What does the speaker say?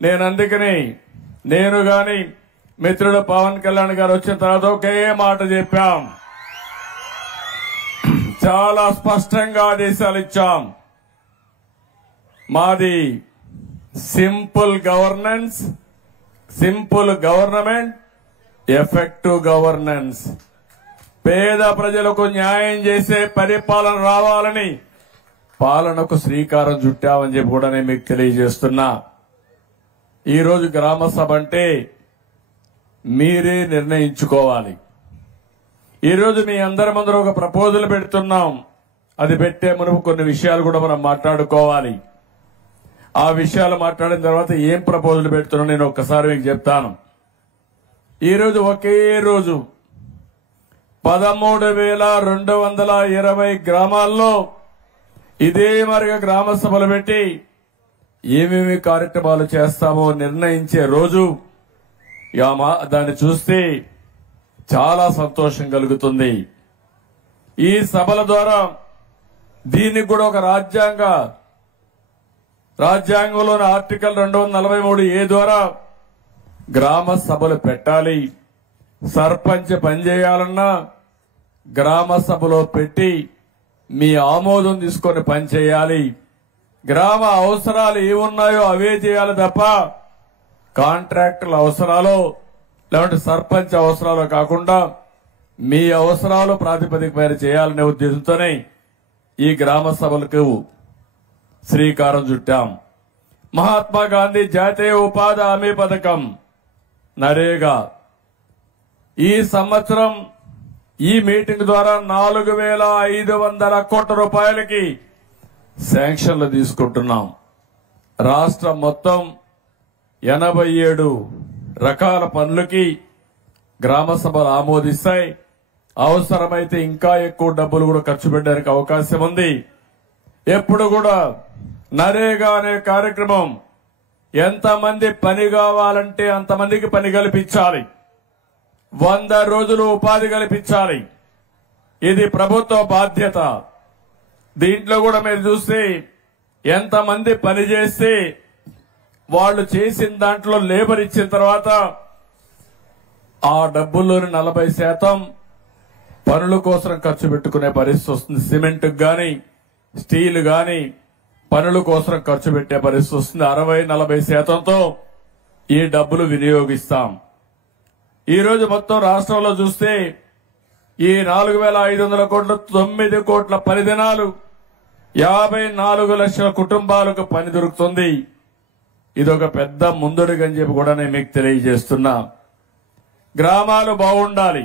నేను అందుకని నేను గాని మిత్రుడు పవన్ కళ్యాణ్ గారు వచ్చిన తర్వాత ఒకే మాట చెప్పాం, చాలా స్పష్టంగా ఆదేశాలు ఇచ్చాం. మాది simple governance, simple government, effective governance. పేద ప్రజలకు న్యాయం చేసే పరిపాలన రావాలని పాలనకు శ్రీకారం చుట్టామని చెప్పి కూడా నేను మీకు తెలియజేస్తున్నా. ఈరోజు గ్రామ సభ అంటే మీరే నిర్ణయించుకోవాలి. ఈరోజు మీ అందరి ముందర ఒక ప్రపోజల్ పెడుతున్నాం. అది పెట్టే మునుపు కొన్ని విషయాలు కూడా మనం మాట్లాడుకోవాలి. ఆ విషయాలు మాట్లాడిన తర్వాత ఏం ప్రపోజల్ పెడుతున్నా నేను ఒక్కసారి మీకు చెప్తాను. ఈరోజు ఒకే రోజు 13,220 గ్రామాల్లో ఇదే మరిగా గ్రామ సభలు పెట్టి ఏమేమి కార్యక్రమాలు చేస్తామో నిర్ణయించే రోజు. దాన్ని చూస్తే చాలా సంతోషం కలుగుతుంది. ఈ సభల ద్వారా దీనికి కూడా ఒక రాజ్యాంగంలోని ఆర్టికల్ 243A ద్వారా గ్రామ సభలు పెట్టాలి. సర్పంచ్ పనిచేయాలన్నా గ్రామ సభలో పెట్టి మీ ఆమోదం తీసుకొని పనిచేయాలి. గ్రామ అవసరాలు ఏమున్నాయో అవే చేయాలి తప్ప కాంట్రాక్టుల అవసరాలు లేదంటే సర్పంచ్ అవసరాలు కాకుండా మీ అవసరాలు ప్రాతిపదిక పైన చేయాలనే ఉద్దేశంతోనే ఈ గ్రామ సభలకు శ్రీకారం చుట్టాం. మహాత్మా గాంధీ జాతీయ ఉపాధి హామీ పథకం నరేగా ఈ సంవత్సరం ఈ మీటింగ్ ద్వారా 4,500 కోట్ల రూపాయలకి శాంక్షన్లు తీసుకుంటున్నాం. రాష్ట్రం మొత్తం 87 రకాల పనులకి గ్రామ సభలు ఆమోదిస్తాయి. అవసరమైతే ఇంకా ఎక్కువ డబ్బులు కూడా ఖర్చు పెట్టడానికి అవకాశం ఉంది. ఎప్పుడు కూడా నరేగా అనే కార్యక్రమం ఎంతమంది పని కావాలంటే అంతమందికి పని కల్పించాలి. 100 రోజులు ఉపాధి కల్పించాలి. ఇది ప్రభుత్వ బాధ్యత. దీంట్లో కూడా మీరు చూస్తే ఎంతమంది పని చేస్తే వాళ్ళు చేసిన దాంట్లో లేబర్ ఇచ్చిన తర్వాత ఆ డబ్బుల్లోని 40% పనుల కోసం ఖర్చు పెట్టుకునే పరిస్థితి వస్తుంది. సిమెంట్ గాని స్టీల్ గాని పనుల కోసం ఖర్చు పెట్టే పరిస్థితి వస్తుంది. 60-40%తో ఈ డబ్బులు వినియోగిస్తాం. ఈ రోజు మొత్తం రాష్ట్రంలో చూస్తే ఈ 4,500 కోట్లు 9 కోట్ల పని దినాలు 54 లక్షల కుటుంబాలకు పని దొరుకుతుంది. ఇదొక పెద్ద ముందడుగని చెప్పి కూడా నేను మీకు తెలియజేస్తున్నా. గ్రామాలు బాగుండాలి.